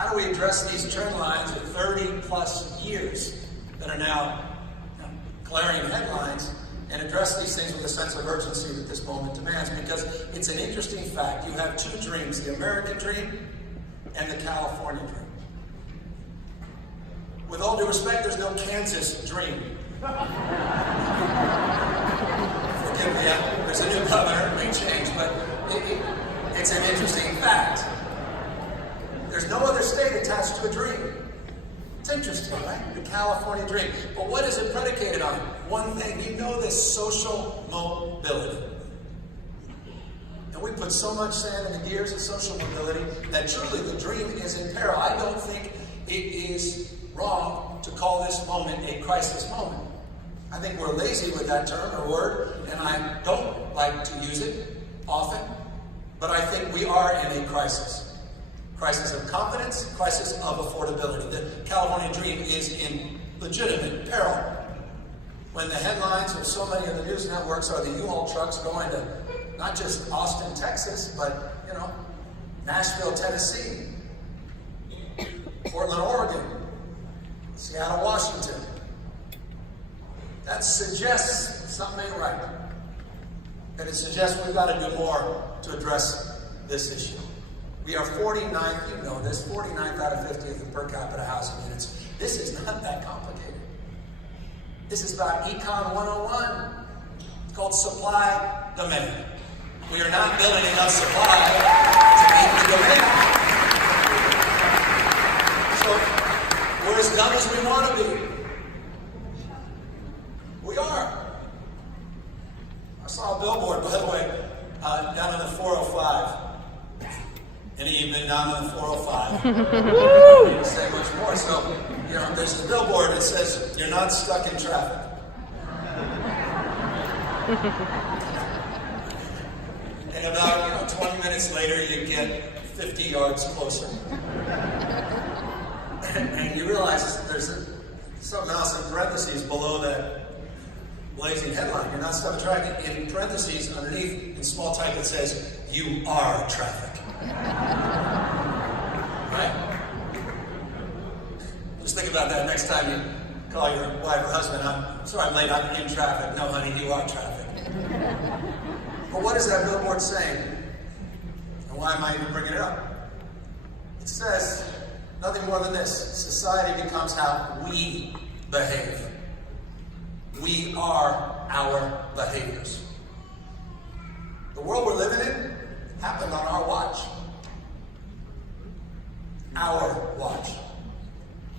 How do we address these trend lines of 30 plus years that are now glaring headlines and address these things with a sense of urgency that this moment demands? Because it's an interesting fact. You have two dreams, the American dream and the California dream. With all due respect, there's no Kansas dream. Forgive me, there's a new governor, it may change, but it's an interesting fact. There's no other state attached to a dream. It's interesting, right? The California dream. But what is it predicated on? One thing, you know this: social mobility. And we put so much sand in the gears of social mobility that truly the dream is in peril. I don't think it is wrong to call this moment a crisis moment. I think we're lazy with that term or word, and I don't like to use it often, but I think we are in a crisis. Crisis of confidence, crisis of affordability. The California dream is in legitimate peril. When the headlines of so many of the news networks are the U-Haul trucks going to not just Austin, Texas, but, Nashville, Tennessee, Portland, Oregon, Seattle, Washington. That suggests something ain't right. And it suggests we've got to do more to address this issue. We are 49th, 49th out of 50th in per capita housing units. This is not that complicated. This is about Econ 101. It's called supply demand. We are not building enough supply to meet the demand. So we're as dumb as we want to be. We are. I saw a billboard, by the way, down on the 405. Any of you been down on the 405? I didn't say much more. So, there's a billboard that says, "You're not stuck in traffic." And about 20 minutes later, you get 50 yards closer. And you realize there's something else in parentheses below that blazing headline. You're not stuck in traffic. In parentheses, underneath, in small type, it says, "You are traffic." Right? Just think about that next time you call your wife or husband. "I'm sorry I'm late, I'm in traffic." "No, honey, you are traffic." But what is that billboard saying? And why am I even bringing it up? It says nothing more than this: society becomes how we behave. We are our behaviors. The world we're living in happened on our watch. Our watch.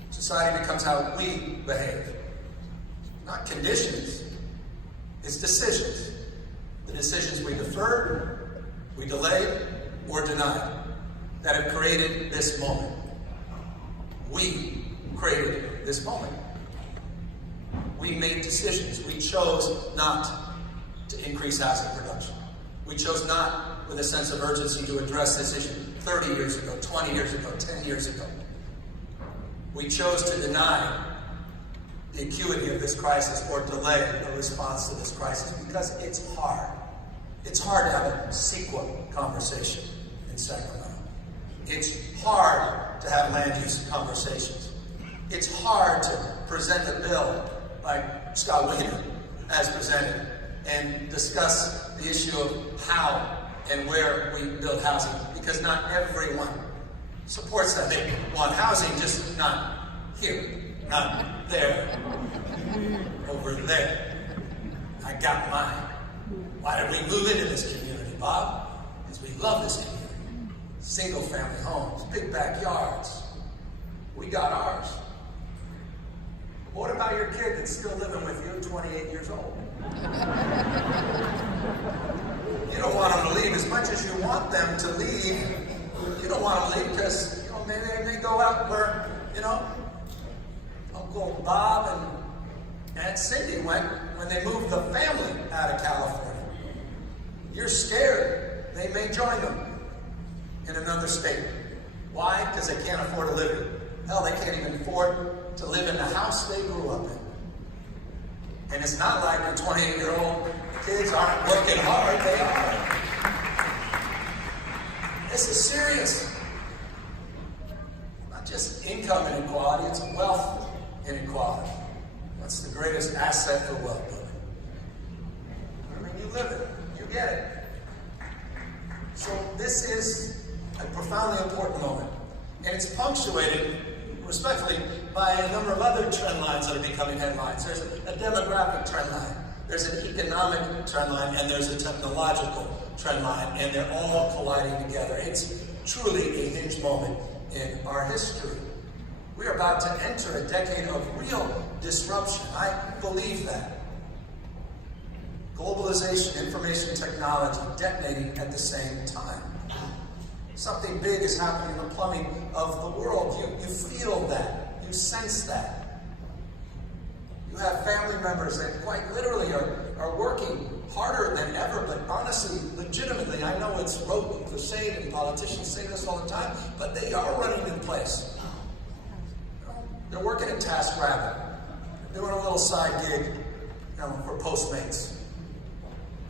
Society becomes how we behave. Not conditions. It's decisions. The decisions we deferred, we delayed, or denied that have created this moment. We created this moment. We made decisions. We chose not to increase housing production. We chose not, with a sense of urgency, to address this issue 30 years ago, 20 years ago, 10 years ago. We chose to deny the acuity of this crisis or delay a response to this crisis because it's hard. It's hard to have a CEQA conversation in Sacramento. It's hard to have land use conversations. It's hard to present a bill like Scott Wiener as presented and discuss the issue of how and where we build housing, because not everyone supports that. They want housing, just not here, not there, over there. I got mine. Why did we move into this community, Bob? Because we love this community. Single family homes, big backyards. We got ours. What about your kid that's still living with you, 28 years old? You don't want them to leave as much as you want them to leave. You don't want them to leave because, maybe they go out where, Uncle Bob and Aunt Cindy went when they moved the family out of California. You're scared they may join them in another state. Why? Because they can't afford to live here. Hell, they can't even afford to live in the house they grew up in. And it's not like the 28-year-old kids aren't working hard. They are. This is serious. I'm not just income inequality, it's wealth inequality. What's the greatest asset for wealth building? I mean, you live it, you get it. So this is a profoundly important moment. And it's punctuated, respectfully, by a number of other trend lines that are becoming headlines. There's a demographic trend line, there's an economic trend line, and there's a technological trend line, and they're all colliding together. It's truly a hinge moment in our history. We are about to enter a decade of real disruption. I believe that. Globalization, information technology detonating at the same time. Something big is happening in the plumbing of the world. You feel that. You sense that. You have family members that quite literally are working harder than ever, but honestly, legitimately, I know it's rote and cliched and politicians say this all the time, but they are running in place. They're working at TaskRabbit, doing a little side gig, for Postmates.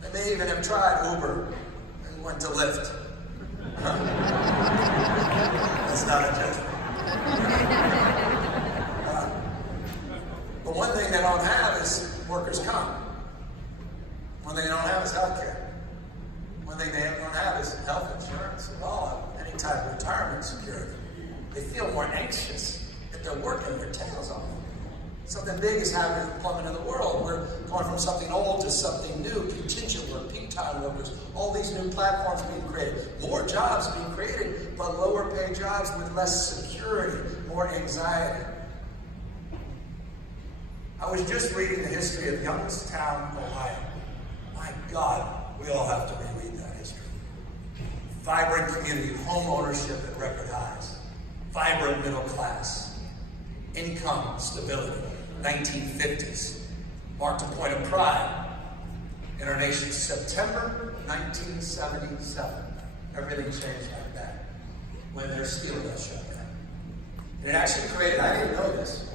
They may even have tried Uber and went to Lyft. That's not a judgment. But one thing they don't have is workers' comp. One thing they don't have is health care. One thing they don't have is health insurance at all, any type of retirement security. They feel more anxious if they're working their tails off. Something big is happening in the plumbing of the world. We're going from something old to something new, contingent work, peak time workers, all these new platforms being created, more jobs being created, but lower paid jobs with less security, more anxiety. I was just reading the history of Youngstown, Ohio. My God, we all have to reread that history. Vibrant community, homeownership at record highs, vibrant middle class, income stability, 1950s, marked a point of pride in our nation. September 1977, everything changed like that when their steel got shut down. And it actually created, I didn't know this,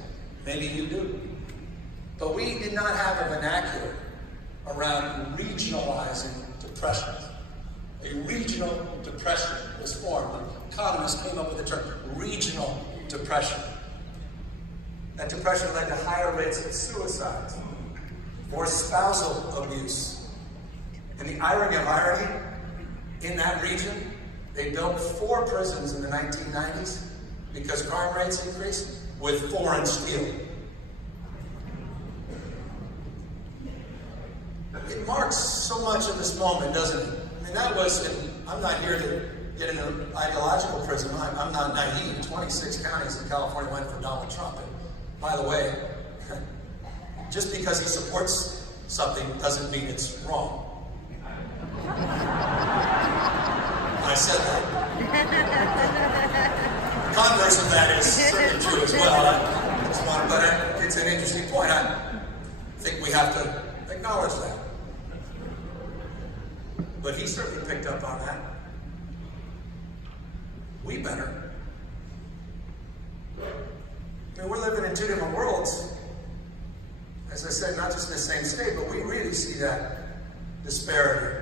maybe you do, but we did not have a vernacular around regionalizing depression. A regional depression was formed. Economists came up with the term regional depression. That depression led to higher rates of suicides, more spousal abuse. And the irony of irony, in that region, they built 4 prisons in the 1990s because crime rates increased with foreign steel. It marks so much of this moment, doesn't it? I mean, that was, and I'm not here to get into an ideological prism. I'm not naive. 26 counties in California went for Donald Trump. And by the way, just because he supports something doesn't mean it's wrong. I said that. The converse of that is certainly true as well. But it's an interesting point. I think we have to acknowledge that. But he certainly picked up on that. We better. I mean, we're living in 2 different worlds. As I said, not just in the same state, but we really see that disparity.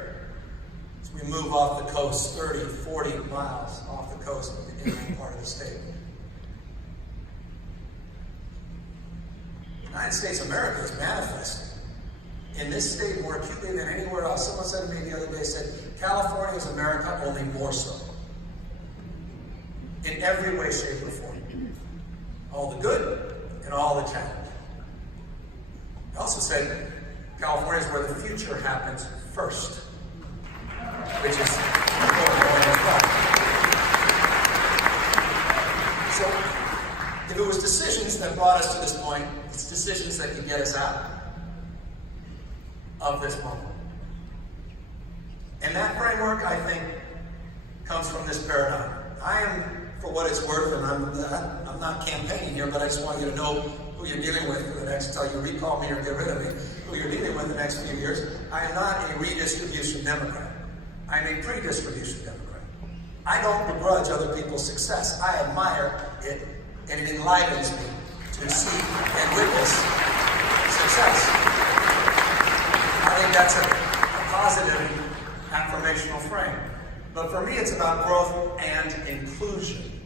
As we move off the coast, 30, 40 miles off the coast of the inland part of the state. The United States of America is manifesting in this state more acutely than anywhere else. Someone said to me the other day, said, California is America, only more so. In every way, shape, or form. All the good and all the challenge. I also said, California is where the future happens first. Which is important as well. So, if it was decisions that brought us to this point, it's decisions that can get us out of this moment. And that framework, I think, comes from this paradigm. I am, for what it's worth, and I'm not campaigning here, but I just want you to know who you're dealing with for the next, until you recall me or get rid of me, who you're dealing with the next few years. I am not a redistribution Democrat. I am a pre-distribution Democrat. I don't begrudge other people's success. I admire it, and it enlivens me to see and witness success. I think that's a positive affirmational frame. But for me, it's about growth and inclusion.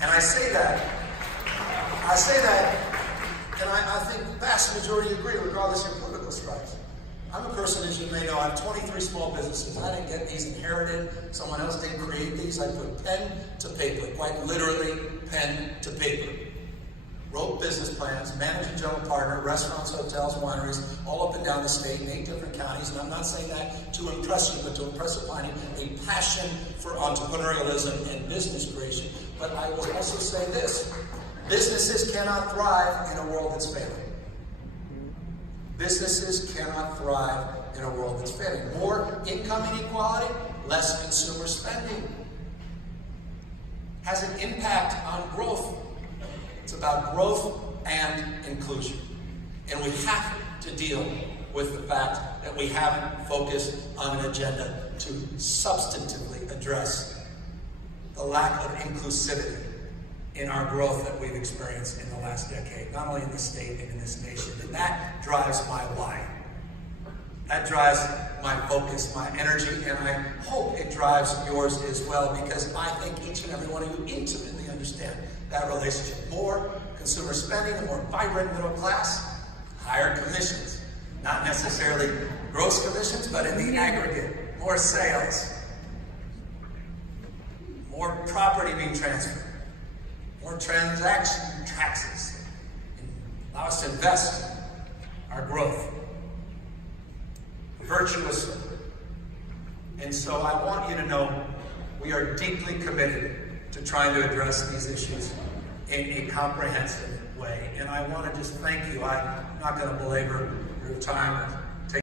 And I say that, and I think the vast majority agree, regardless of political stripes. I'm a person, as you may know, I have 23 small businesses. I didn't get these inherited. Someone else didn't create these. I put pen to paper, quite literally pen to paper. Wrote business plans, managing general partner, restaurants, hotels, wineries, all up and down the state in 8 different counties. And I'm not saying that to impress you, but to impress upon you a passion for entrepreneurialism and business creation. But I will also say this: businesses cannot thrive in a world that's failing. Businesses cannot thrive in a world that's failing. More income inequality, less consumer spending. Has an impact on growth. It's about growth and inclusion. And we have to deal with the fact that we haven't focused on an agenda to substantively address the lack of inclusivity in our growth that we've experienced in the last decade, not only in the state and in this nation. And that drives my why. That drives my focus, my energy, and I hope it drives yours as well, because I think each and every one of you intimately understand that relationship. More consumer spending, a more vibrant middle class, higher commissions. Not necessarily gross commissions, but in the aggregate, more sales, more property being transferred, more transaction taxes, allow us to invest our growth virtuously. And so I want you to know we are deeply committed to trying to address these issues in a comprehensive way. And I want to just thank you. I'm not going to belabor your time